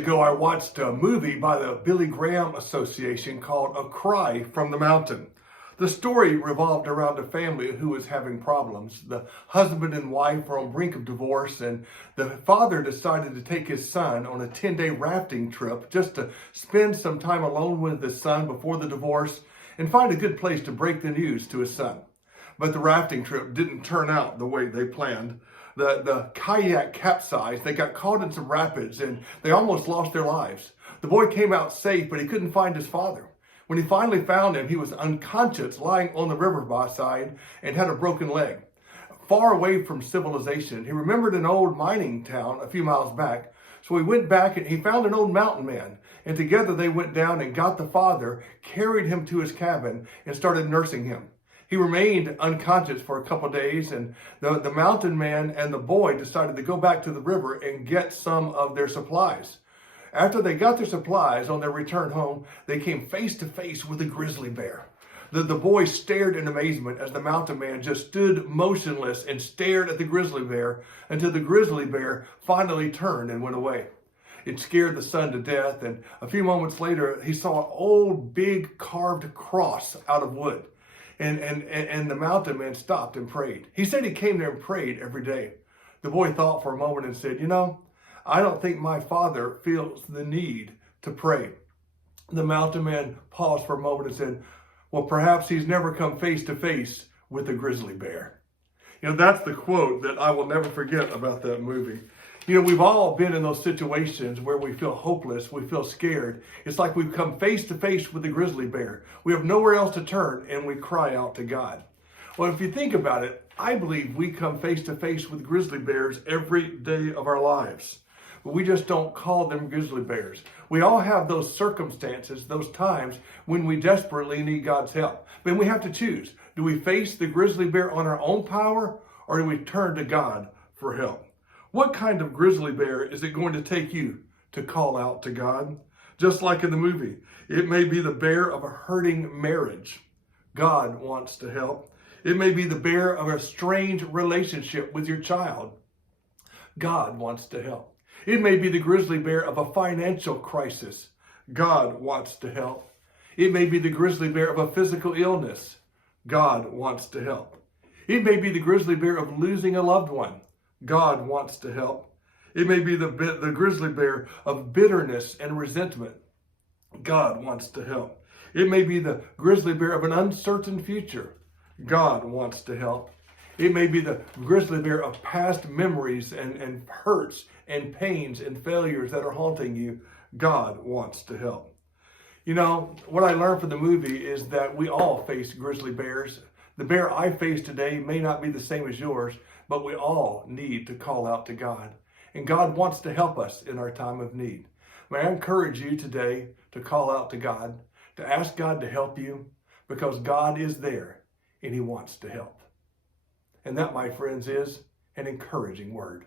ago, I watched a movie by the Billy Graham Association called A Cry from the Mountain. The story revolved around a family who was having problems. The husband and wife were on the brink of divorce, and the father decided to take his son on a 10-day rafting trip just to spend some time alone with his son before the divorce and find a good place to break the news to his son. But the rafting trip didn't turn out the way they planned. The kayak capsized, they got caught in some rapids, and they almost lost their lives. The boy came out safe, but he couldn't find his father. When he finally found him, he was unconscious, lying on the riverside and had a broken leg. Far away from civilization, he remembered an old mining town a few miles back. So he went back and he found an old mountain man. And together they went down and got the father, carried him to his cabin, and started nursing him. He remained unconscious for a couple of days, and the mountain man and the boy decided to go back to the river and get some of their supplies. After they got their supplies on their return home, they came face to face with a grizzly bear. The boy stared in amazement as the mountain man just stood motionless and stared at the grizzly bear until the grizzly bear finally turned and went away. It scared the son to death, and a few moments later, he saw an old big carved cross out of wood. And the mountain man stopped and prayed. He said he came there and prayed every day. The boy thought for a moment and said, I don't think my father feels the need to pray. The mountain man paused for a moment and said, well, perhaps he's never come face to face with a grizzly bear. That's the quote that I will never forget about that movie. We've all been in those situations where we feel hopeless, we feel scared. It's like we've come face to face with a grizzly bear. We have nowhere else to turn, and we cry out to God. Well, if you think about it, I believe we come face to face with grizzly bears every day of our lives. But we just don't call them grizzly bears. We all have those circumstances, those times when we desperately need God's help. But we have to choose. Do we face the grizzly bear on our own power, or do we turn to God for help? What kind of grizzly bear is it going to take you to call out to God? Just like in the movie, it may be the bear of a hurting marriage. God wants to help. It may be the bear of a strained relationship with your child. God wants to help. It may be the grizzly bear of a financial crisis. God wants to help. It may be the grizzly bear of a physical illness. God wants to help. It may be the grizzly bear of losing a loved one. God wants to help. It may be the grizzly bear of bitterness and resentment. God wants to help. It may be the grizzly bear of an uncertain future. God wants to help. It may be the grizzly bear of past memories and hurts and pains and failures that are haunting you. God wants to help. What I learned from the movie is that we all face grizzly bears. The bear I face today may not be the same as yours, but we all need to call out to God. And God wants to help us in our time of need. May I encourage you today to call out to God, to ask God to help you, because God is there and He wants to help. And that, my friends, is an encouraging word.